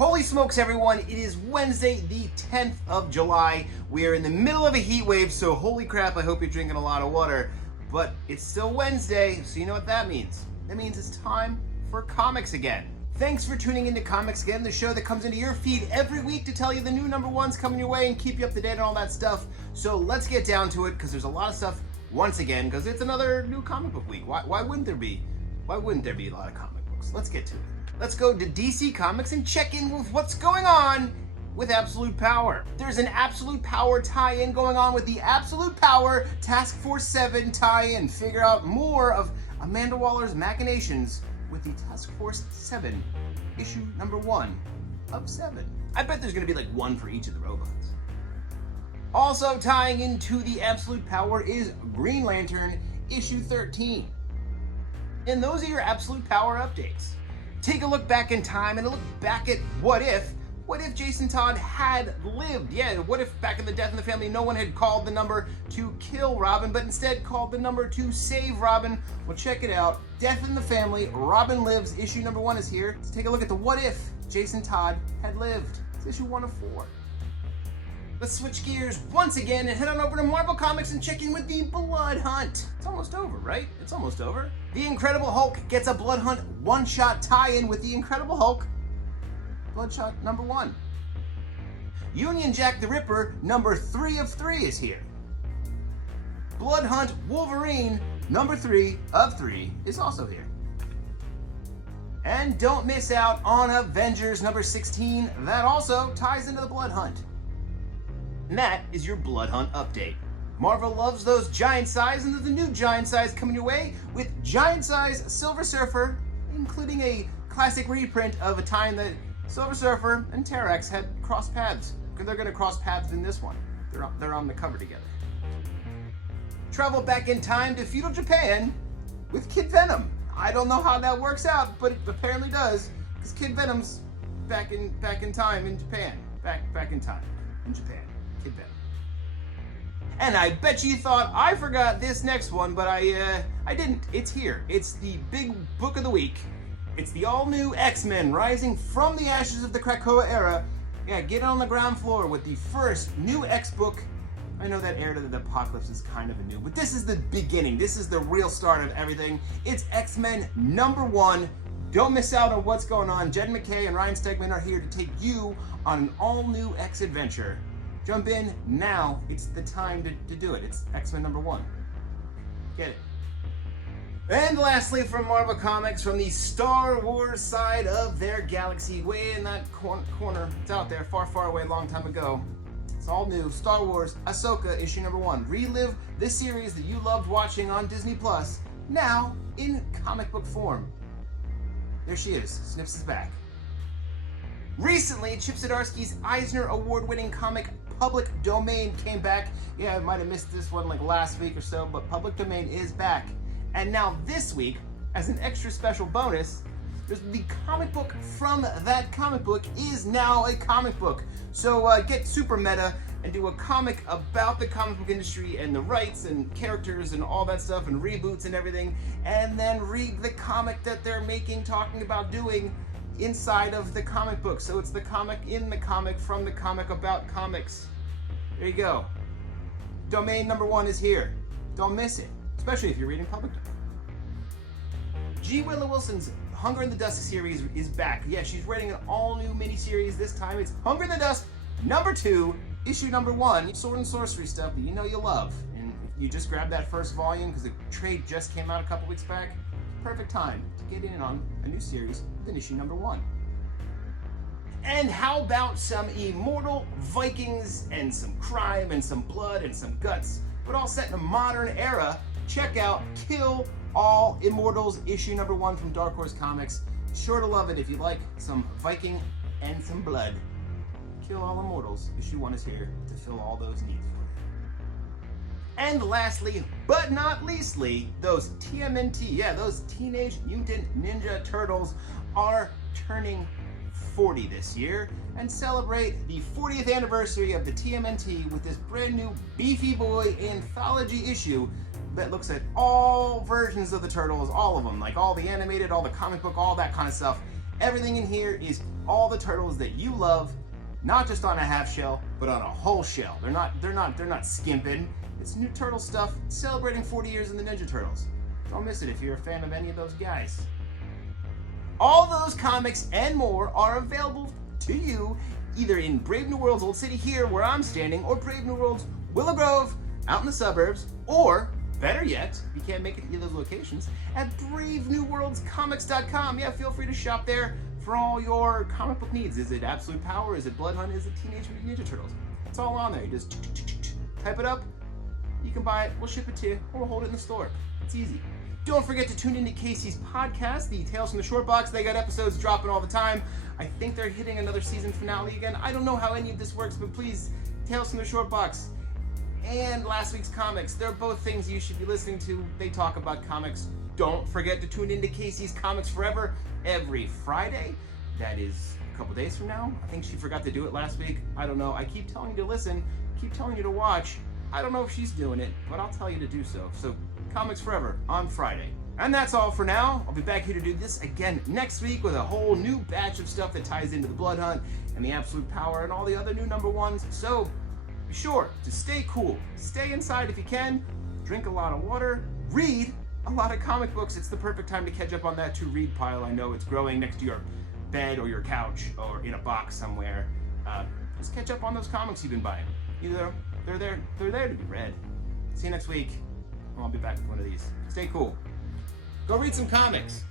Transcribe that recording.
Holy smokes, everyone. It is Wednesday, the 10th of July. We are in the middle of a heat wave, so holy crap, I hope you're drinking a lot of water. But it's still Wednesday, so you know what that means. That means it's time for comics again. Thanks for tuning into Comics Again, the show that comes into your feed every week to tell you the new number ones coming your way and keep you up to date on all that stuff. So let's get down to it, because there's a lot of stuff once again, because it's another new comic book week. Why wouldn't there be? Why wouldn't there be a lot of comic books? Let's get to it. Let's go to DC Comics and check in with what's going on with Absolute Power. There's an Absolute Power tie-in going on with the Absolute Power Task Force 7 tie-in. Figure out more of Amanda Waller's machinations with the Task Force 7, issue number 1 of 7. I bet there's gonna be like one for each of the robots. Also tying into the Absolute Power is Green Lantern, issue 13. And those are your Absolute Power updates. Take a look back in time and a look back at what if Jason Todd had lived? Yeah, what if back in the Death in the Family no one had called the number to kill Robin, but instead called the number to save Robin? Well, check it out. Death in the Family, Robin Lives, issue number 1 is here. Let's take a look at the what if Jason Todd had lived. It's issue 1 of 4. Let's switch gears once again and head on over to Marvel Comics and check in with the Blood Hunt. It's almost over, right? It's almost over. The Incredible Hulk gets a Blood Hunt one-shot tie-in with the Incredible Hulk Bloodshot number 1. Union Jack the Ripper number 3 of 3 is here. Blood Hunt Wolverine number 3 of 3 is also here. And don't miss out on Avengers number 16. That also ties into the Blood Hunt. And that is your Blood Hunt update. Marvel loves those giant size, and there's a new giant size coming your way with giant size Silver Surfer, including a classic reprint of a time that Silver Surfer and Terrax had crossed paths. They're going to cross paths in this one. They're on the cover together. Travel back in time to feudal Japan with Kid Venom. I don't know how that works out, but it apparently does, because Kid Venom's back in time in Japan. Back in time in Japan. Kid Venom. And I bet you thought I forgot this next one, but I didn't. It's here. It's the big book of the week. It's the all-new X-Men rising from the ashes of the Krakoa era. Yeah, get on the ground floor with the first new X book. I know that Heir to the Apocalypse is kind of a new, but this is the beginning. This is the real start of everything. It's X-Men number 1. Don't miss out on what's going on. Jed McKay and Ryan Stegman are here to take you on an all-new X adventure. Jump in now. It's the time to do it. It's X-Men number 1. Get it. And lastly, from Marvel Comics, from the Star Wars side of their galaxy, way in that corner, it's out there, far, far away, a long time ago. It's all new. Star Wars Ahsoka, issue number 1. Relive this series that you loved watching on Disney Plus, now in comic book form. There she is. Snips is back. Recently, Chip Zdarsky's Eisner Award-winning comic Public Domain came back. Yeah, I might have missed this one like last week or so, but Public Domain is back. And now this week, as an extra special bonus, there's the comic book from that comic book is now a comic book. So get super meta and do a comic about the comic book industry and the rights and characters and all that stuff and reboots and everything, and then read the comic that they're making, talking about doing inside of the comic book. So it's the comic in the comic from the comic about comics. There you go. Domain number 1 is here. Don't miss it, especially if you're reading Public Domain. G. Willow Wilson's Hunger in the Dust series is back. Yeah, she's writing an all-new miniseries this time. It's Hunger in the Dust number 2, issue number 1. Sword and sorcery stuff that you know you love. And if you just grabbed that first volume because the trade just came out a couple weeks back, perfect time to get in on a new series with issue number 1. And how about some immortal Vikings and some crime and some blood and some guts, but all set in a modern era? Check out Kill All Immortals, issue number 1 from Dark Horse Comics. Sure to love it if you like some Viking and some blood. Kill All Immortals, issue 1 is here to fill all those needs for you. And lastly, but not leastly, those TMNT, yeah, those Teenage Mutant Ninja Turtles are turning 40 this year and celebrate the 40th anniversary of the TMNT with this brand new Beefy Boy anthology issue that looks at all versions of the Turtles, all of them, like all the animated, all the comic book, all that kind of stuff. Everything in here is all the turtles that you love, not just on a half shell, but on a whole shell. They're not skimping. It's new turtle stuff celebrating 40 years in the Ninja Turtles. Don't miss it if you're a fan of any of those guys. All those comics and more are available to you either in Brave New World's Old City here where I'm standing, or Brave New World's Willow Grove out in the suburbs, or better yet, if you can't make it to either of those locations, at bravenewworldscomics.com. Yeah, feel free to shop there for all your comic book needs. Is it Absolute Power? Is it Blood Hunt? Is it Teenage Mutant Ninja Turtles? It's all on there. You just type it up, you can buy it, we'll ship it to you, or we'll hold it in the store. It's easy. Don't forget to tune into Casey's podcast, the Tales from the Short Box. They got episodes dropping all the time. I think they're hitting another season finale again. I don't know how any of this works, but please, Tales from the Short Box and last week's comics, they're both things you should be listening to. They talk about comics. Don't forget to tune into Casey's Comics Forever every Friday. That is a couple days from now. I think she forgot to do it last week. I don't know. I keep telling you to listen, keep telling you to watch. I don't know if she's doing it, but I'll tell you to do so. So, Comics Forever on Friday. And that's all for now. I'll be back here to do this again next week with a whole new batch of stuff that ties into the Blood Hunt and the Absolute Power and all the other new number ones. So, be sure to stay cool, stay inside if you can, drink a lot of water, read a lot of comic books. It's the perfect time to catch up on that to-read pile. I know it's growing next to your bed or your couch or in a box somewhere. Just catch up on those comics you've been buying. Either they're there to be read. See you next week. I'll be back with one of these. Stay cool. Go read some comics.